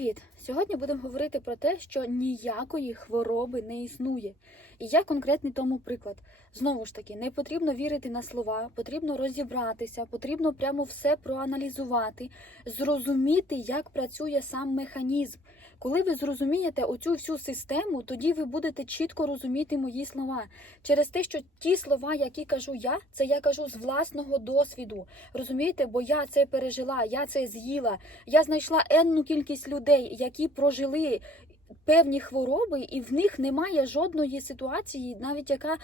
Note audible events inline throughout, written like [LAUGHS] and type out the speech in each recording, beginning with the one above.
Привіт! Сьогодні будемо говорити про те, що ніякої хвороби не існує. І я конкретний тому приклад. Знову ж таки, не потрібно вірити на слова, потрібно розібратися, потрібно прямо все проаналізувати, зрозуміти, як працює сам механізм. Коли ви зрозумієте оцю всю систему, тоді ви будете чітко розуміти мої слова. Через те, що ті слова, які кажу я, це я кажу з власного досвіду. Розумієте, бо я це пережила, я це з'їла. Я знайшла енну кількість людей, які прожили певні хвороби, і в них немає жодної ситуації, навіть яка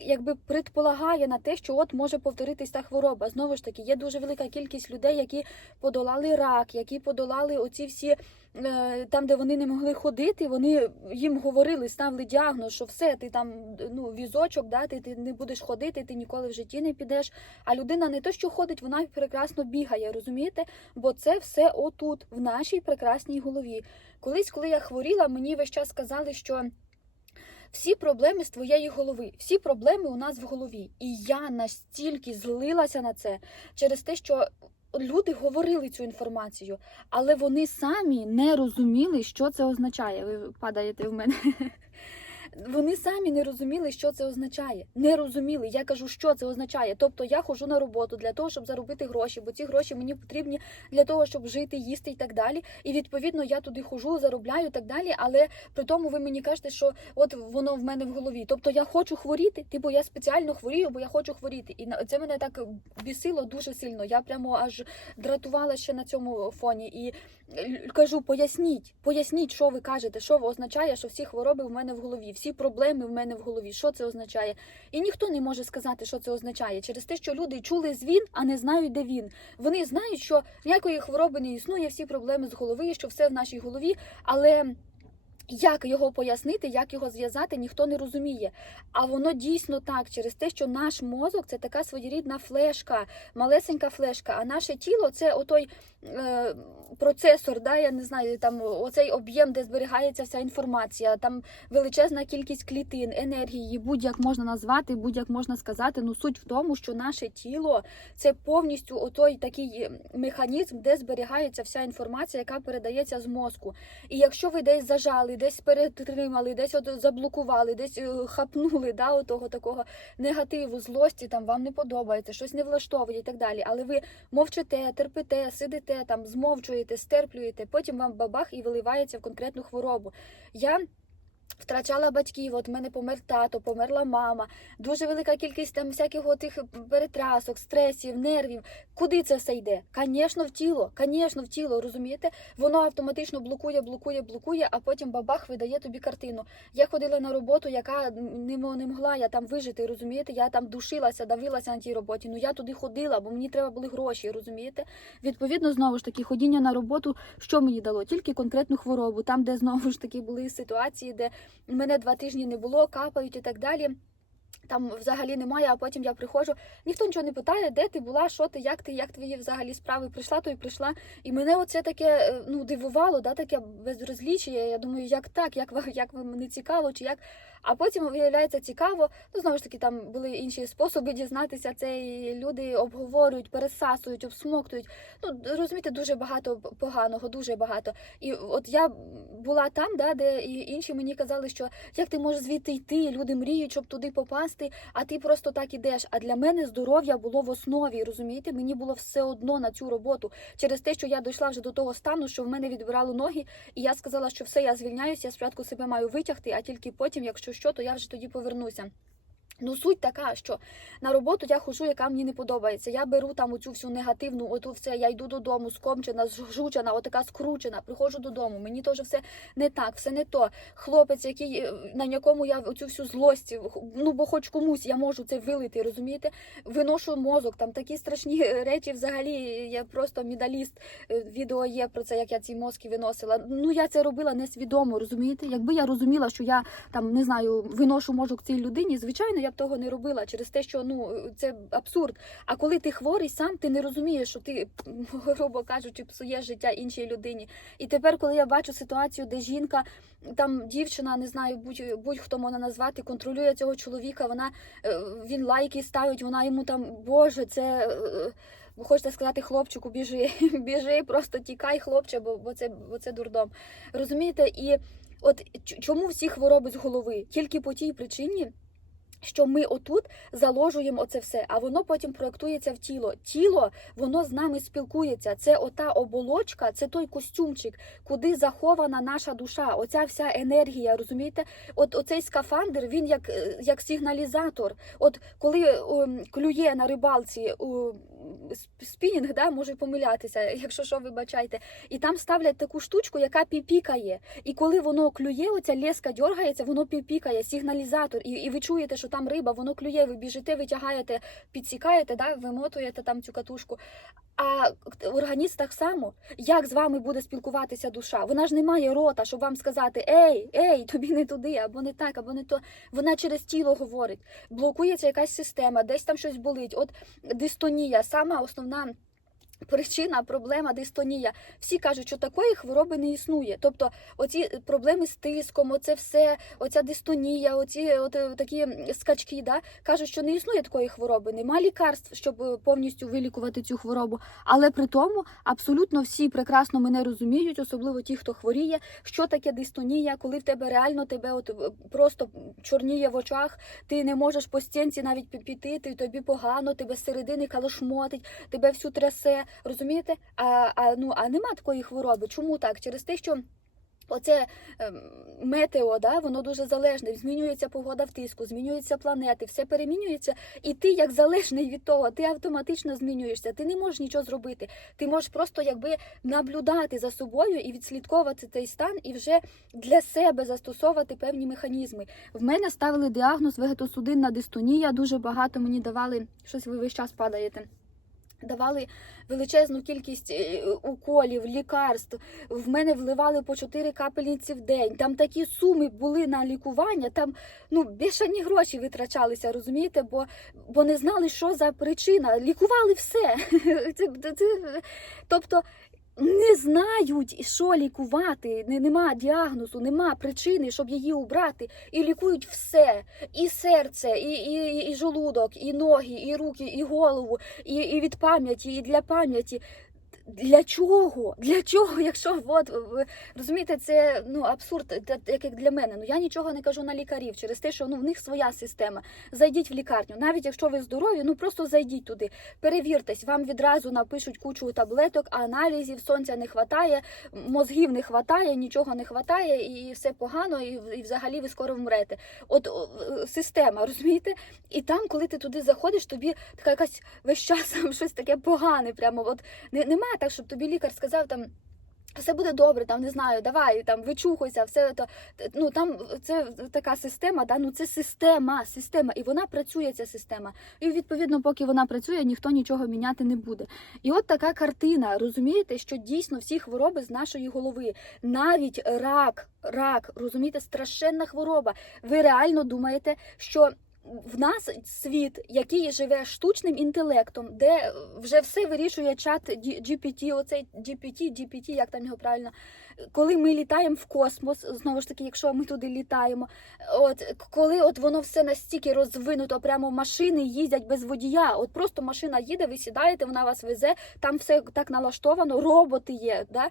якби предполагає на те, що от може повторитись та хвороба. Знову ж таки, є дуже велика кількість людей, які подолали рак, які подолали оці всі. Е, Там, де вони не могли ходити, вони їм говорили, ставили діагноз, що все, ти там ну візочок, да, ти, ти не будеш ходити, ти ніколи в житті не підеш. А людина не то, що ходить, вона прекрасно бігає, розумієте? Бо це все отут, в нашій прекрасній голові. Колись, коли я хворіла, мені весь час сказали, що всі проблеми з твоєї голови, всі проблеми у нас в голові. І я настільки злилася на це через те, що люди говорили цю інформацію, але вони самі не розуміли, що це означає. Ви падаєте в мене. [LAUGHS] Вони самі не розуміли, що це означає. Не розуміли. Я кажу, що це означає. Тобто я ходжу на роботу для того, щоб заробити гроші, бо ці гроші мені потрібні для того, щоб жити, їсти і так далі. І відповідно я туди хожу, заробляю і так далі. Але при тому ви мені кажете, що от воно в мене в голові. Тобто я хочу хворіти, типу я спеціально хворію, бо я хочу хворіти. І це мене так бісило дуже сильно. Я прямо аж дратувала ще на цьому фоні. І е, кажу, поясніть, поясніть, що ви кажете, що означає, що всі хвороби в мене в голові, всі проблеми в мене в голові. Що це означає? І ніхто не може сказати, що це означає, через те, що люди чули звін, а не знають, де він. Вони знають, що ніякої хвороби не існує, всі проблеми з голови, що все в нашій голові, але. Як його пояснити, як його зв'язати, ніхто не розуміє. А воно дійсно так, через те, що наш мозок це така своєрідна флешка, малесенька флешка, а наше тіло це отой е, процесор, да, я не знаю, там оцей об'єм, де зберігається вся інформація, там величезна кількість клітин, енергії, будь-як можна назвати, будь-як можна сказати. Ну суть в тому, що наше тіло це повністю отой такий механізм, де зберігається вся інформація, яка передається з мозку. І якщо ви десь зажали, десь перетримали, десь от заблокували, десь е, хапнули да, отого такого негативу, злості, там вам не подобається, щось не влаштовує і так далі. Але ви мовчите, терпите, сидите там, змовчуєте, стерплюєте, потім вам бабах і виливається в конкретну хворобу. Я Втрачала батьків, от мене помер тато, померла мама, дуже велика кількість там всяких тих перетрасок, стресів, нервів. Куди це все йде? Звісно, в тіло, звісно, в тіло, розумієте? Воно автоматично блокує, блокує, блокує, а потім бабах видає тобі картину. Я ходила на роботу, яка не, мо- не могла я там вижити, розумієте? Я там душилася, давилася на тій роботі. Ну я туди ходила, бо мені треба були гроші, розумієте? Відповідно, знову ж таки, ходіння на роботу, що мені дало? Тільки конкретну хворобу, там, де знову ж таки були ситуації, де мене два тижні не було, капають і так далі. Там взагалі немає, а потім я приходжу. Ніхто нічого не питає, де ти була, що ти, як ти, як твої взагалі справи прийшла, то й прийшла. І мене оце таке е, ну дивувало, да, таке безрозлічя. Я думаю, як так, як як ви мене цікаво, чи як. А потім виявляється цікаво. Ну знову ж таки, там були інші способи дізнатися. Це і люди обговорюють, пересасують, обсмоктують. Ну розумієте, дуже багато поганого, дуже багато. І от я була там, да, де і інші мені казали, що як ти можеш звідти йти, люди мріють, щоб туди попасти, а ти просто так ідеш. А для мене здоров'я було в основі, розумієте? Мені було все одно на цю роботу через те, що я дійшла вже до того стану, що в мене відбирало ноги, і я сказала, що все, я звільняюся, я спочатку себе маю витягти, а тільки потім, якщо що, то я вже тоді повернуся. Ну, суть така, що на роботу я хожу, яка мені не подобається. Я беру там оцю всю негативну, оту все, я йду додому, скомчена, зжучена, отака скручена, приходжу додому. Мені теж все не так, все не то. Хлопець, який е, на якому я оцю всю злость, ну бо хоч комусь я можу це вилити, розумієте? Виношу мозок, там такі страшні речі. Взагалі, я просто медаліст. Е, Відео є про це, як я ці мозки виносила. Ну я це робила несвідомо, розумієте? Якби я розуміла, що я там не знаю, виношу мозок цій людині, звичайно, я б того не робила через те, що ну це абсурд. А коли ти хворий сам, ти не розумієш, що ти, [LAUGHS] грубо кажучи, псуєш життя іншій людині. І тепер, коли я бачу ситуацію, де жінка, там дівчина, не знаю, будь, будь-хто можна назвати, контролює цього чоловіка, вона е, він лайки ставить, вона йому там, боже, це. е, ви хочете сказати хлопчику, біжи, [LAUGHS] біжи, просто тікай, хлопче, бо, бо це бо це дурдом. Розумієте? І от чому всі хвороби з голови? Тільки по тій причині. Що ми отут заложуємо оце все, а воно потім проектується в тіло. Тіло воно з нами спілкується. Це ота оболочка, це той костюмчик, куди захована наша душа. Оця вся енергія, розумієте? От оцей скафандр, він як, е, як сигналізатор. От коли о, клює на рибалці о, сп- спінінг, да, може помилятися, якщо що, вибачайте, і там ставлять таку штучку, яка піпікає. І коли воно клює, оця леска дергається, воно піпікає, сигналізатор, і, і ви чуєте, що там риба, воно клює, ви біжите, витягаєте, підсікаєте, да, вимотуєте там цю катушку. А організм так само, як з вами буде спілкуватися душа? Вона ж не має рота, щоб вам сказати Ей, ей, тобі не туди, або не так, або не то. Вона через тіло говорить. Блокується якась система, десь там щось болить. От дистонія, сама основна. Причина, проблема, дистонія. Всі кажуть, що такої хвороби не існує. Тобто, оці проблеми з тиском, оце все, оця дистонія, оці от, е, такі скачки, да, кажуть, що не існує такої хвороби, нема лікарств, щоб е, повністю вилікувати цю хворобу. Але при тому абсолютно всі прекрасно мене розуміють, особливо ті, хто хворіє, що таке дистонія, коли в тебе реально тебе от е, просто чорніє в очах, ти не можеш по стінці навіть піти, ти тобі погано, тебе з середини калашмотить, тебе всю трясе. Розумієте? А, а, ну, а нема такої хвороби. Чому так? Через те, що. Оце ем, метео, да, воно дуже залежне. Змінюється погода в тиску, змінюються планети, все перемінюється, і ти, як залежний від того, ти автоматично змінюєшся. Ти не можеш нічого зробити. Ти можеш просто якби наблюдати за собою і відслідковувати цей стан, і вже для себе застосовувати певні механізми. В мене ставили діагноз вегетосудинна дистонія. Дуже багато мені давали щось. Ви весь час падаєте. Давали величезну кількість е, уколів, лікарств. В мене вливали по 4 капельниці в день. Там такі суми були на лікування. Там ну бішані гроші витрачалися, розумієте? Бо, бо не знали, що за причина. Лікували все. [LAUGHS] Тобто. Не знають, що лікувати, не, нема діагнозу, нема причини, щоб її убрати. І лікують все: і серце, і, і, і жолудок, і ноги, і руки, і голову, і, і від пам'яті, і для пам'яті. Для чого? Для чого? Якщо от ви розумієте, це ну абсурд, як для мене. Ну я нічого не кажу на лікарів через те, що ну в них своя система. Зайдіть в лікарню, навіть якщо ви здорові, ну просто зайдіть туди, перевіртесь, вам відразу напишуть кучу таблеток, аналізів, сонця не хватає, мозгів не хватає, нічого не хватає, і все погано, і, і взагалі ви скоро вмрете. От е, система, розумієте? І там, коли ти туди заходиш, тобі така якась весь час [LAUGHS] щось таке погане. Прямо от не, немає так, щоб тобі лікар сказав там. Все буде добре, там не знаю, давай там вичухуйся, все то ну там це така система, да ну це система, система, і вона працює, ця система. І відповідно, поки вона працює, ніхто нічого міняти не буде. І от така картина, розумієте, що дійсно всі хвороби з нашої голови, навіть рак, рак, розумієте, страшенна хвороба. Ви реально думаєте, що в нас світ, який живе штучним інтелектом, де вже все вирішує чат GPT, оцей GPT, GPT, як там його правильно. Коли ми літаємо в космос, знову ж таки, якщо ми туди літаємо, от коли от воно все настільки розвинуто, прямо машини їздять без водія. От просто машина їде, ви сідаєте, вона вас везе, там все так налаштовано, роботи є. Да?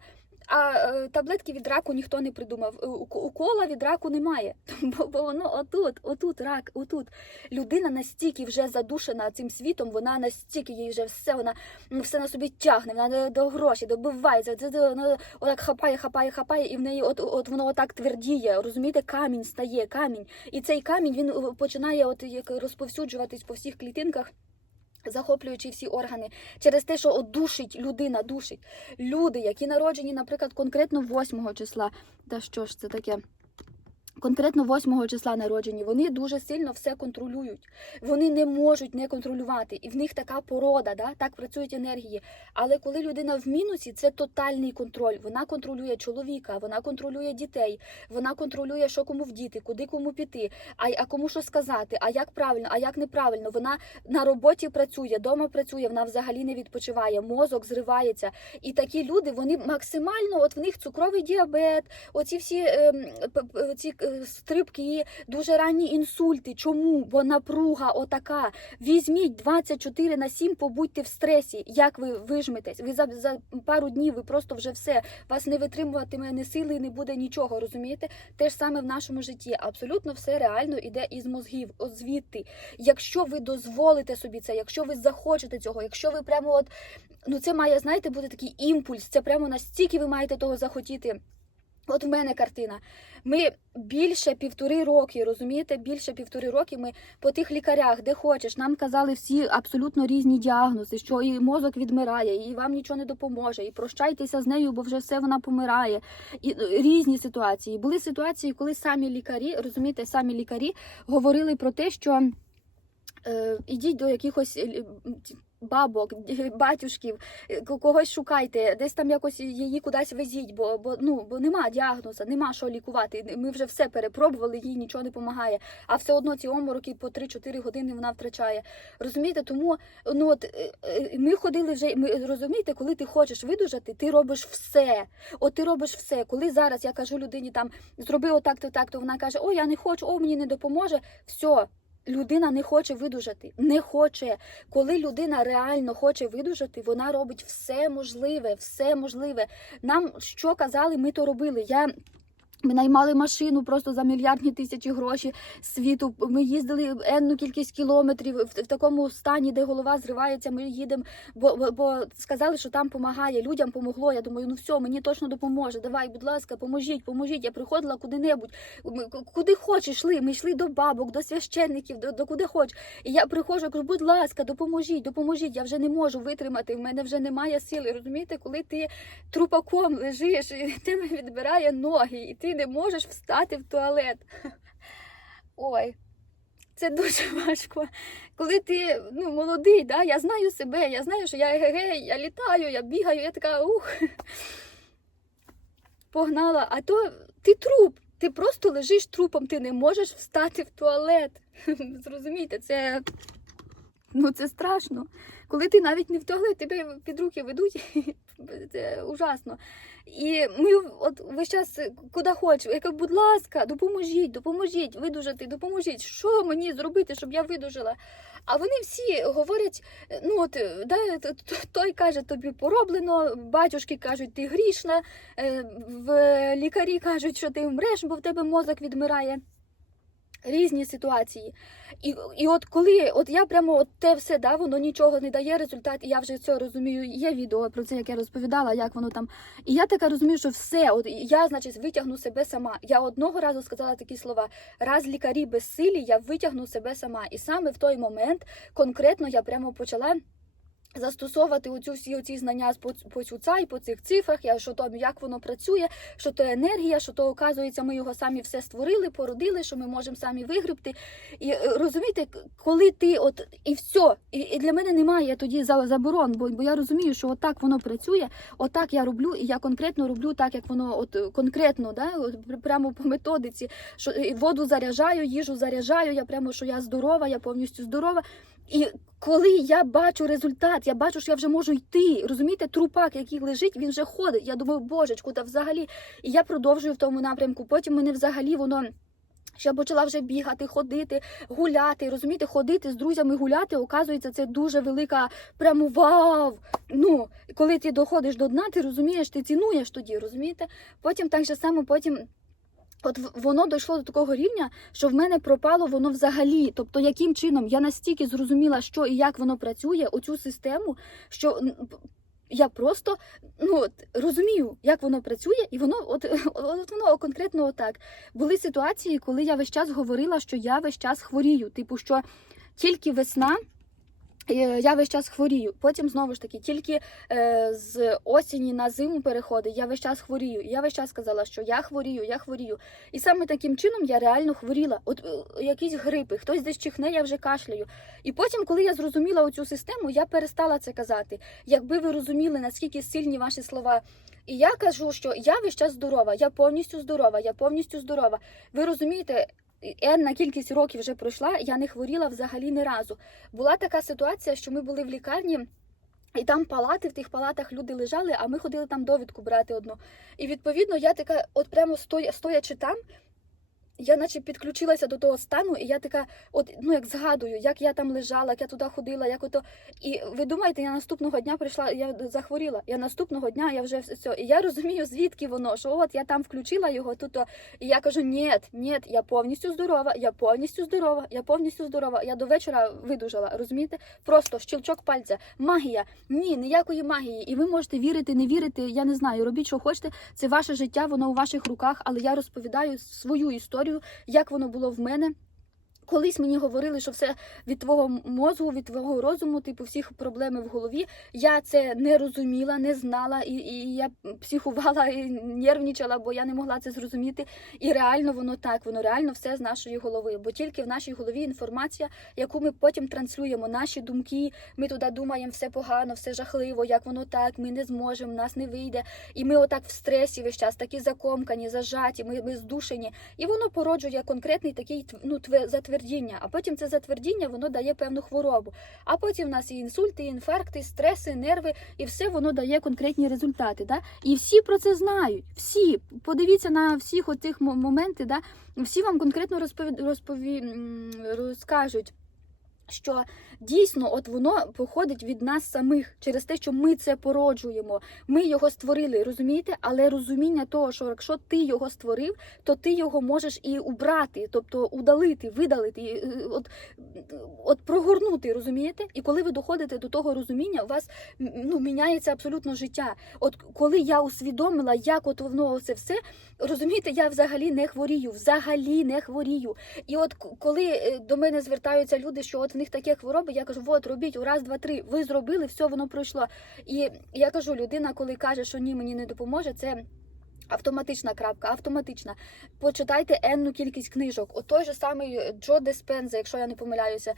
А е, таблетки від раку ніхто не придумав. Е, Укола від раку немає. [LAUGHS] Бо, бо воно отут, отут рак, отут. Людина настільки вже задушена цим світом, вона настільки їй вже все, вона ну, все на собі тягне, вона до, грошей, добивається, вона отак хапає, хапає, хапає, і в неї от, от воно отак твердіє. Розумієте, камінь стає, камінь. І цей камінь він е, починає от як розповсюджуватись по всіх клітинках. Захоплюючи всі органи через те, що душить людина, душить люди, які народжені, наприклад, конкретно 8 числа. Та що ж це таке? Конкретно 8 числа народжені, вони дуже сильно все контролюють. Вони не можуть не контролювати. І в них така порода, да? так працюють енергії. Але коли людина в мінусі, це тотальний контроль. Вона контролює чоловіка, вона контролює дітей, вона контролює, що кому вдіти, куди кому піти, а, а кому що сказати, а як правильно, а як неправильно. Вона на роботі працює, вдома працює, вона взагалі не відпочиває, мозок зривається. І такі люди, вони максимально, от в них цукровий діабет, оці всі п- ці е, стрибки, дуже ранні інсульти. Чому? Бо напруга отака. Візьміть 24 на 7, побудьте в стресі. Як ви вижметесь? Ви за, за пару днів ви просто вже все. Вас не витримуватиме ні сили, не буде нічого. Розумієте? Те ж саме в нашому житті. Абсолютно все реально іде із мозгів, от звідти. Якщо ви дозволите собі це, якщо ви захочете цього, якщо ви прямо от ну це має, знаєте, бути такий імпульс. Це прямо настільки ви маєте того захотіти. От в мене картина. Ми більше півтори роки, розумієте, більше півтори роки ми по тих лікарях, де хочеш, нам казали всі абсолютно різні діагнози, що і мозок відмирає, і вам нічого не допоможе, і прощайтеся з нею, бо вже все вона помирає. І е, різні ситуації. Були ситуації, коли самі лікарі, розумієте, самі лікарі говорили про те, що е, ідіть до якихось е, бабок, [LAUGHS] батюшків, е, когось шукайте, десь там якось її кудись везіть, бо, бо, ну, бо нема діагноза, нема що лікувати. Ми вже все перепробували, їй нічого не допомагає. А все одно ці омороки по 3-4 години вона втрачає. Розумієте, тому ну от е, е, ми ходили вже. Ми розумієте, коли ти хочеш видужати, ти робиш все. От ти робиш все. Коли зараз я кажу людині там зроби отак, то так, то вона каже: О, я не хочу, о, мені не допоможе. Все. Людина не хоче видужати, не хоче. Коли людина реально хоче видужати, вона робить все можливе, все можливе. Нам що казали, ми то робили. Я ми наймали машину просто за мільярдні тисячі гроші світу. Ми їздили енну кількість кілометрів в, такому стані, де голова зривається. Ми їдемо, бо, бо, сказали, що там допомагає. Людям помогло. Я думаю, ну все, мені точно допоможе. Давай, будь ласка, поможіть, поможіть. Я приходила куди-небудь. Куди хоч йшли. Ми йшли до бабок, до священників, до, до куди хоч. І я приходжу, кажу, будь ласка, допоможіть, допоможіть. Я вже не можу витримати. В мене вже немає сили. Розумієте, коли ти трупаком лежиш, і [LAUGHS] тебе відбирає ноги, і ти не можеш встати в туалет. [LAUGHS] Ой, це дуже [LAUGHS] важко. Коли ти ну, молодий, да? я знаю себе, я знаю, що я еге, я літаю, я бігаю, я така ух. [LAUGHS] Погнала, а то ти труп. Ти просто лежиш трупом, ти не можеш встати в туалет. Зрозумійте, це, ну, це страшно. Коли ти навіть не в тебе під руки ведуть, [LAUGHS] це ужасно. І ми от весь час куди хочу. Я кажу, будь ласка, допоможіть, допоможіть видужати, допоможіть. Що мені зробити, щоб я видужала? А вони всі говорять: ну от да, т- т- той каже, тобі пороблено, батюшки кажуть, ти грішна, е, в лікарі кажуть, що ти вмреш, бо в тебе мозок відмирає. Різні ситуації. І, і от коли от я прямо от те все да, воно нічого не дає результат, і я вже це розумію. Є відео про це, як я розповідала, як воно там. І я така розумію, що все, от я, значить, витягну себе сама. Я одного разу сказала такі слова: раз лікарі безсилі, я витягну себе сама. І саме в той момент конкретно я прямо почала. Застосовувати оцю всі оці знання по, цю цай, по цих цифрах, я що то як воно працює, що то енергія, що то оказується, ми його самі все створили, породили, що ми можемо самі вигребти. І е, розумієте, коли ти от і все, і, і для мене немає тоді за- заборон, бо, бо я розумію, що отак воно працює, отак я роблю, і я конкретно роблю так, як воно от конкретно, да, от, прямо по методиці, що воду заряджаю, їжу заряджаю, я прямо що я здорова, я повністю здорова. І коли я бачу результат, я бачу, що я вже можу йти. Розумієте, трупак, який лежить, він вже ходить. Я думаю, божечку, та взагалі. І я продовжую в тому напрямку. Потім мене взагалі воно. що Я почала вже бігати, ходити, гуляти, розумієте, ходити з друзями гуляти, оказується, це дуже велика, прямо вау. Ну, коли ти доходиш до дна, ти розумієш, ти цінуєш тоді, розумієте? Потім так же само, потім От воно дійшло до такого рівня, що в мене пропало воно взагалі. Тобто, яким чином я настільки зрозуміла, що і як воно працює, оцю систему, що я просто ну от, розумію, як воно працює, і воно от, [LAUGHS] от воно конкретно отак. Були ситуації, коли я весь час говорила, що я весь час хворію. Типу, що тільки весна. Е, Я весь час хворію. Потім знову ж таки, тільки е, з осені на зиму переходить, я весь час хворію. Я весь час казала, що я хворію, я хворію. І саме таким чином я реально хворіла. От е, якісь грипи, хтось десь чихне, я вже кашляю. І потім, коли я зрозуміла оцю систему, я перестала це казати. Якби ви розуміли, наскільки сильні ваші слова. І я кажу, що я весь час здорова, я повністю здорова, я повністю здорова. Ви розумієте, енна кількість років вже пройшла, я не хворіла взагалі ні разу. Була така ситуація, що ми були в лікарні. І там палати, в тих палатах люди лежали, а ми ходили там довідку брати одну. І відповідно я така, от прямо стоя, стоячи там, я наче підключилася до того стану, і я така, от ну як згадую, як я там лежала, як я туди ходила, як ото. І ви думаєте, я наступного дня прийшла, я захворіла. Я наступного дня я вже все. І я розумію, звідки воно, що от я там включила його тут. о. І я кажу: ні, ні, я повністю здорова, я повністю здорова, я повністю здорова. Я до вечора видужала, розумієте? Просто щелчок пальця, магія. Ні, ніякої магії. І ви можете вірити, не вірити. Я не знаю, робіть, що хочете. Це ваше життя, воно у ваших руках, але я розповідаю свою історію, як воно було в мене. Колись мені говорили, що все від твого мозку, від твого розуму, типу всіх проблеми в голові. Я це не розуміла, не знала, і, і я психувала і нервничала, бо я не могла це зрозуміти. І реально воно так, воно реально все з нашої голови. Бо тільки в нашій голові інформація, яку ми потім транслюємо, наші думки. Ми туди думаємо, все погано, все жахливо, як воно так, ми не зможемо, нас не вийде. І ми отак в стресі весь час, такі закомкані, зажаті, ми, ми здушені. І воно породжує конкретний такий ну, тве- затвердіння. А потім це затвердіння воно дає певну хворобу. А потім в нас і інсульти, і інфаркти, і стреси, нерви, і все воно дає конкретні результати. Да? І всі про це знають. Всі подивіться на всіх оцих мо- моменти, да? всі вам конкретно розпові... Розпові... розкажуть. Що дійсно от воно походить від нас самих через те, що ми це породжуємо. Ми його створили, розумієте? Але розуміння того, що якщо ти його створив, то ти його можеш і убрати, тобто удалити, видалити, е, от, от прогорнути, розумієте? І коли ви доходите до того розуміння, у вас ну, міняється абсолютно життя. От коли я усвідомила, як от воно це все, розумієте, я взагалі не хворію, взагалі не хворію. І от коли е, до мене звертаються люди, що от них такі хвороби, я кажу, от робіть у раз, два, три. Ви зробили, все воно пройшло. І я кажу, людина, коли каже, що ні, мені не допоможе, це. Автоматична крапка, автоматична. Почитайте енну кількість книжок. О той же самий Джо Деспенза, якщо я не помиляюся,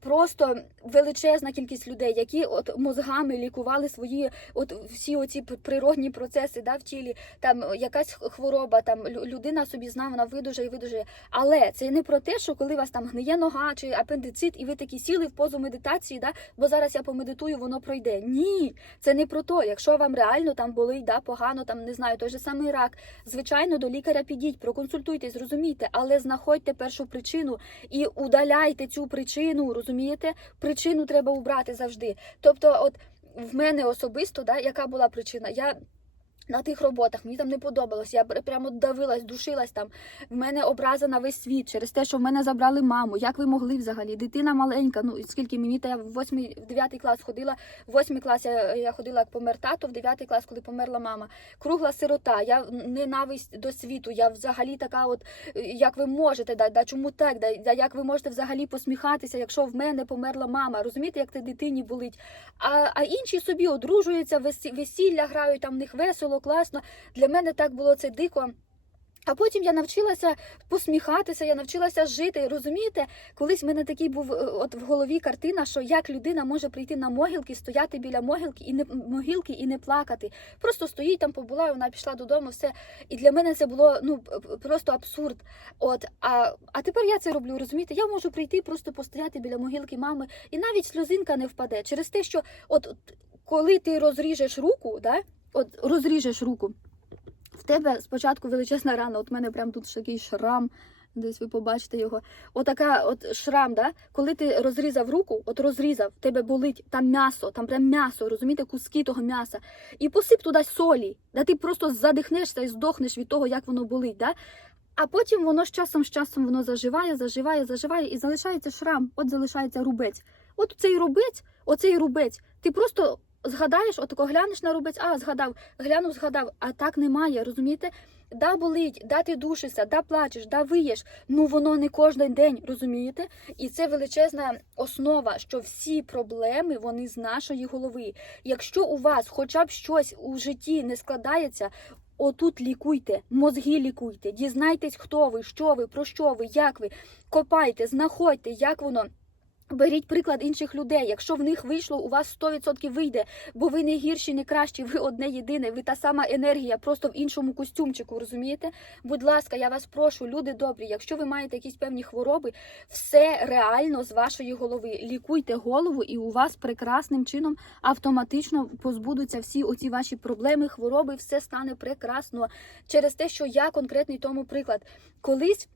просто величезна кількість людей, які от мозгами лікували свої от всі оці природні процеси да, в тілі. Там якась хвороба, там лю- людина собі знає, вона видужає видужає. Але це не про те, що коли вас там гниє нога чи апендицит, і ви такі сіли в позу медитації, да, бо зараз я помедитую, воно пройде. Ні, це не про то. Якщо вам реально там болить, да, погано, там не знаю, той же самий рак. Звичайно, до лікаря підіть, проконсультуйтесь, зрозумійте, але знаходьте першу причину і удаляйте цю причину. Розумієте? Причину треба убрати завжди. Тобто, от в мене особисто, да, яка була причина? Я на тих роботах мені там не подобалось. Я прямо давилась, душилась там. В мене образа на весь світ через те, що в мене забрали маму. Як ви могли взагалі? Дитина маленька. Ну скільки мені та я в восьмий, в дев'ятий клас ходила. В восьмий клас я, я ходила, як помер тато, в дев'ятий клас, коли померла мама. Кругла сирота. Я ненависть до світу. Я взагалі така, от як ви можете, да, да чому так? Да, да, як ви можете взагалі посміхатися, якщо в мене померла мама? Розумієте, як це дитині болить? А, а інші собі одружуються, весілля грають, там в них весело, класно. Для мене так було це дико. А потім я навчилася посміхатися, я навчилася жити. Розумієте, колись в мене такий був е, от в голові картина, що як людина може прийти на могилки, стояти біля могилки і не могилки і не плакати. Просто стоїть там, побула, вона пішла додому, все. І для мене це було ну просто абсурд. От а, а тепер я це роблю. Розумієте, я можу прийти, просто постояти біля могилки мами, і навіть сльозинка не впаде через те, що от коли ти розріжеш руку, да, от розріжеш руку. В тебе спочатку величезна рана, от в мене прям тут такий шрам, десь ви побачите його. Отака от шрам, да? коли ти розрізав руку, от розрізав, в тебе болить там м'ясо, там прям м'ясо, розумієте, куски того м'яса. І посип туди солі, да ти просто задихнешся і здохнеш від того, як воно болить. Да? А потім воно з часом з часом воно заживає, заживає, заживає і залишається шрам, от залишається рубець. От цей рубець, оцей рубець, ти просто згадаєш, отако глянеш на рубець, а згадав, глянув, згадав, а так немає, розумієте? Да болить, да ти душишся, да плачеш, да виєш. Ну воно не кожен день, розумієте? І це величезна основа, що всі проблеми вони з нашої голови. Якщо у вас хоча б щось у житті не складається. Отут лікуйте, мозги лікуйте, дізнайтесь, хто ви, що ви, про що ви, як ви. Копайте, знаходьте, як воно. Беріть приклад інших людей. Якщо в них вийшло, у вас 100% вийде, бо ви не гірші, не кращі, ви одне єдине, ви та сама енергія, просто в іншому костюмчику. Розумієте? Будь ласка, я вас прошу, люди добрі. Якщо ви маєте якісь певні хвороби, все реально з вашої голови. Лікуйте голову, і у вас прекрасним чином автоматично позбудуться всі оці ваші проблеми, хвороби, все стане прекрасно через те, що я конкретний тому приклад. Колись.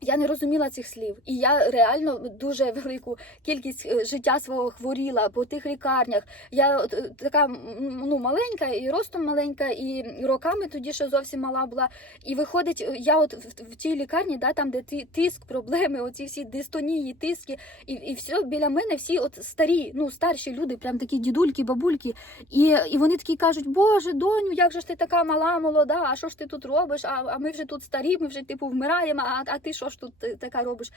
Я не розуміла цих слів, і я реально дуже велику кількість е, життя свого хворіла по тих лікарнях. Я е, така ну маленька, і ростом маленька, і роками тоді ще зовсім мала була. І виходить, е, я от в, в тій лікарні, да, там, де ти тиск, проблеми, оці всі дистонії, тиски, і, і все біля мене всі от старі, ну старші люди, прям такі дідульки, бабульки. І, і вони такі кажуть: Боже, доню, як же ж ти така мала, молода? А що ж ти тут робиш? А, а ми вже тут старі, ми вже типу вмираємо. А, а ти що ж тут е, така робиш?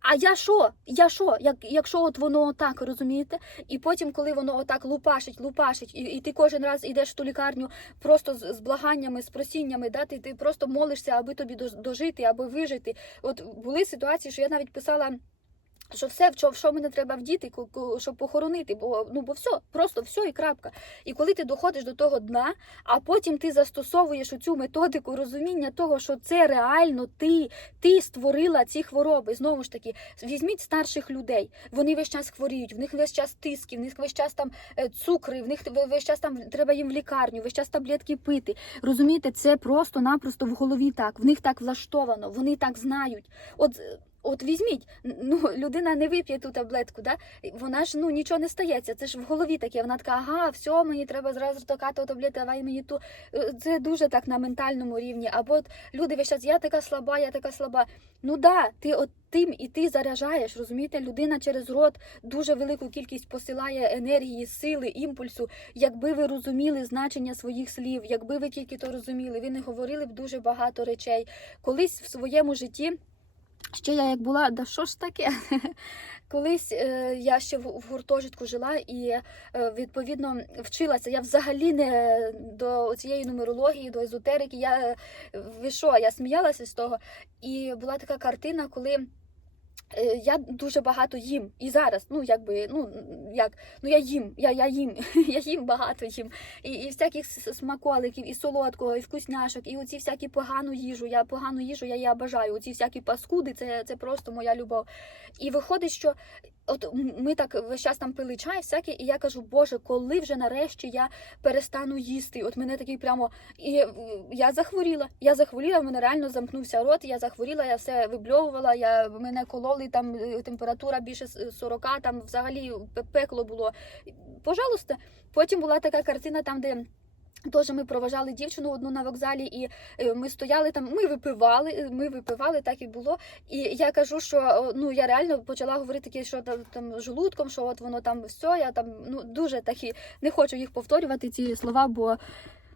А я що? Я що? Як, якщо от воно отак, розумієте? І потім, коли воно отак лупашить, лупашить, і, і ти кожен раз йдеш в ту лікарню просто з, з благаннями, з просіннями, да? ти, ти просто молишся, аби тобі дожити, аби вижити. От були ситуації, що я навіть писала. Що все, в що, мене треба вдіти, щоб похоронити, бо ну бо все, просто все і крапка. І коли ти доходиш до того дна, а потім ти застосовуєш цю методику розуміння того, що це реально ти, ти створила ці хвороби. Знову ж таки, візьміть старших людей. Вони весь час хворіють, в них весь час тиски, в них весь час там е, цукри, в них ве- весь час там треба їм в лікарню, весь час таблетки пити. Розумієте, це просто-напросто в голові так. В них так влаштовано, вони так знають. От. От візьміть, ну людина не вип'є ту таблетку, да? вона ж ну нічого не стається. Це ж в голові таке. Вона така, ага, все, мені треба зразу така то таблетка, давай мені ту. Е, Це дуже так на ментальному рівні. Або от люди весь час, я така слаба, я така слаба. Ну да, ти от тим і ти заряджаєш, розумієте, людина через рот дуже велику кількість посилає енергії, сили, імпульсу. Якби ви розуміли значення своїх слів, якби ви тільки то розуміли, ви не говорили б дуже багато речей. Колись в своєму житті. Ще я як була, да що ж таке? [LAUGHS] Колись е, я ще в, в гуртожитку жила і е, відповідно вчилася. Я взагалі не до цієї нумерології, до езотерики. Я е, ви що, я сміялася з того. І була така картина, коли. Е, Я дуже багато їм і зараз, ну якби, ну як, ну я їм, я, я їм, [LAUGHS] я їм багато їм. І, і всяких смаколиків, і солодкого, і вкусняшок, і оці всякі погану їжу. Я погану їжу, я її бажаю. Оці всякі паскуди, це, це просто моя любов. І виходить, що от ми так весь час там пили чай, всяке, і я кажу, Боже, коли вже нарешті я перестану їсти? От мене такий прямо. І е, я захворіла. Я захворіла, в мене реально замкнувся рот. Я захворіла, я все вибльовувала, я мене кололи, там е, температура більше 40, там взагалі пекло було. Пожалуйста, потім була така картина там, де. Теж ми проважали дівчину одну на вокзалі, і е, ми стояли там, ми випивали, е, ми випивали, так і було. І я кажу, що ну я реально почала говорити що там, там жлудком, що от воно там все, я там ну дуже такі не хочу їх повторювати, ці слова, бо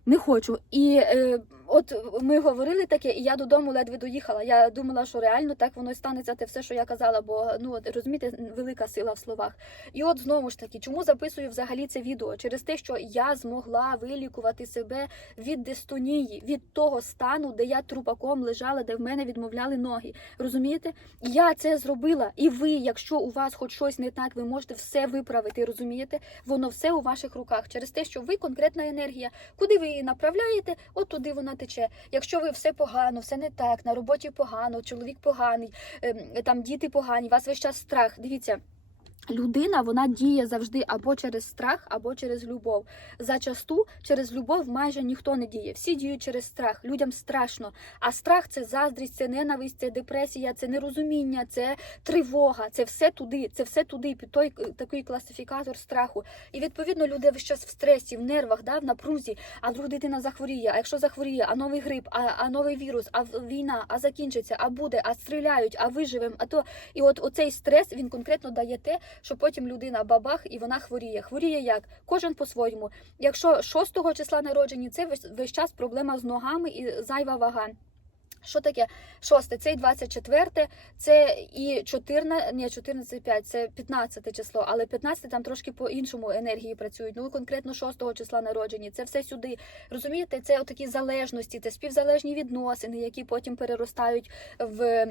не хочу. І е, от ми говорили таке, і я додому ледве доїхала. Я думала, що реально так воно і станеться те все, що я казала, бо ну розумієте, велика сила в словах. І от знову ж таки, чому записую взагалі це відео? Через те, що я змогла вилікувати себе від дистонії, від того стану, де я трупаком лежала, де в мене відмовляли ноги. Розумієте? Я це зробила. І ви, якщо у вас хоч щось не так, ви можете все виправити. Розумієте? Воно все у ваших руках через те, що ви конкретна енергія. Куди ви її направляєте, от туди вона тече. Якщо ви все погано, все не так, на роботі погано, чоловік поганий, ем, там діти погані, у вас весь час страх. Дивіться. Людина вона діє завжди або через страх, або через любов. Зачасту через любов майже ніхто не діє. Всі діють через страх. Людям страшно. А страх це заздрість, це ненависть, це депресія, це нерозуміння, це тривога. Це все туди. Це все туди. Під той е, такий класифікатор страху. І відповідно люди весь час в стресі, в нервах, да, в напрузі. А вдруг дитина захворіє. А якщо захворіє, а новий грип, а, а новий вірус, а війна, а закінчиться, а буде, а стріляють, а виживем. А то і от оцей стрес він конкретно дає те, що потім людина бабах і вона хворіє. Хворіє як? Кожен по-своєму. Якщо 6 числа народжені, це весь, весь час проблема з ногами і зайва вага. Що таке шосте? Це і 24, це і 14, ні, 14, 5, це 15 число, але 15 там трошки по-іншому енергії працюють. Ну, конкретно 6 числа народжені, це все сюди. Розумієте, це такі залежності, це співзалежні відносини, які потім переростають в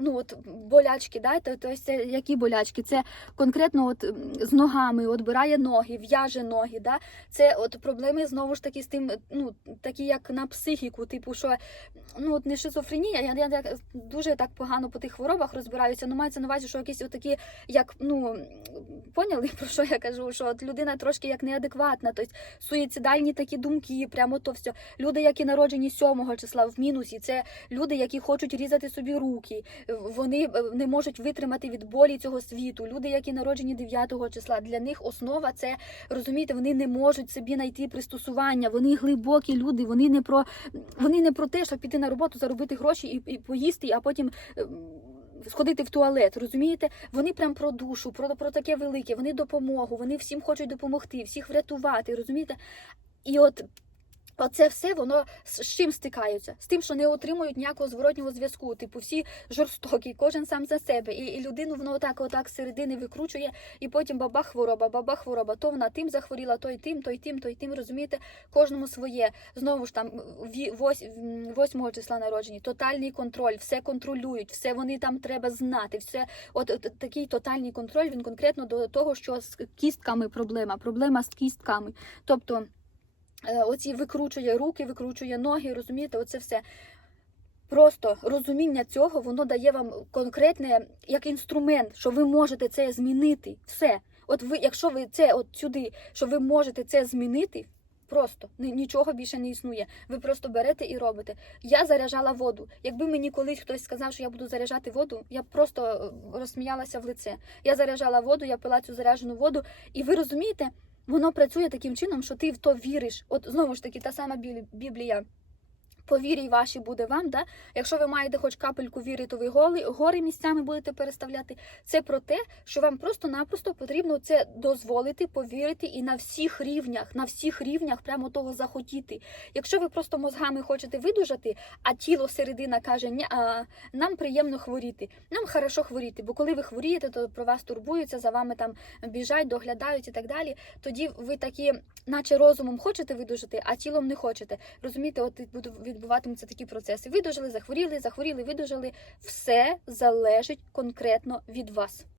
ну от болячки, да? то, то це які болячки? Це конкретно от з ногами, от бирає ноги, в'яже ноги. Да? Це от проблеми знову ж таки з тим, ну такі як на психіку, типу, що ну от не шизофренія. Я, я, я дуже так погано по тих хворобах розбираюся. Ну мається на увазі, що якісь отакі, як ну поняли [LAUGHS] про що я кажу? Що от людина трошки як неадекватна, тобто суїцидальні такі думки, прямо то все. Люди, які народжені 7 числа в мінусі, це люди, які хочуть різати собі руки. Вони е, не можуть витримати від болі цього світу. Люди, які народжені 9 числа, для них основа це розумієте, вони не можуть собі знайти пристосування. Вони глибокі люди. Вони не про вони не про те, щоб піти на роботу, заробити гроші і, і поїсти, а потім. ем, Сходити в туалет, розумієте? Вони прям про душу, про, про таке велике, вони допомогу, вони всім хочуть допомогти, всіх врятувати, розумієте? І от Оце все воно з чим стикаються? З тим, що не отримують ніякого зворотнього зв'язку. Типу, всі жорстокі, кожен сам за себе. І, і людину воно отак, отак середини викручує, і потім баба хвороба, баба хвороба. То вона тим захворіла, той тим, той тим, той тим. Розумієте, кожному своє. Знову ж там ві- вось- 8 числа народжені, тотальний контроль, все контролюють, все вони там треба знати. Все, от, от такий тотальний контроль. Він конкретно до того, що з кістками проблема, проблема з кістками. Тобто. Е, оці викручує руки, викручує ноги, розумієте, оце все. Просто розуміння цього воно дає вам конкретне як інструмент, що ви можете це змінити. Все. От ви, якщо ви це от сюди, що ви можете це змінити, просто нічого більше не існує. Ви просто берете і робите. Я заряджала воду. Якби мені колись хтось сказав, що я буду заряджати воду, я б просто е, розсміялася в лице. Я заряджала воду, я пила цю заряджену воду, і ви розумієте, воно працює таким чином, що ти в то віриш. От знову ж таки, та сама Бі- Біблія. По вірі вашій буде вам, да? Якщо ви маєте хоч капельку віри, то ви голи, гори місцями будете переставляти. Це про те, що вам просто-напросто потрібно це дозволити, повірити і на всіх рівнях, на всіх рівнях прямо того захотіти. Якщо ви просто мозгами хочете видужати, а тіло середина каже, а, нам приємно хворіти, нам хорошо хворіти, бо коли ви хворієте, то про вас турбуються, за вами там біжать, доглядають і так далі. Тоді ви такі, наче розумом хочете видужати, а тілом не хочете. Розумієте, от відбуду- відбуватимуться такі процеси. Видужали, захворіли, захворіли, видужали. Все залежить конкретно від вас.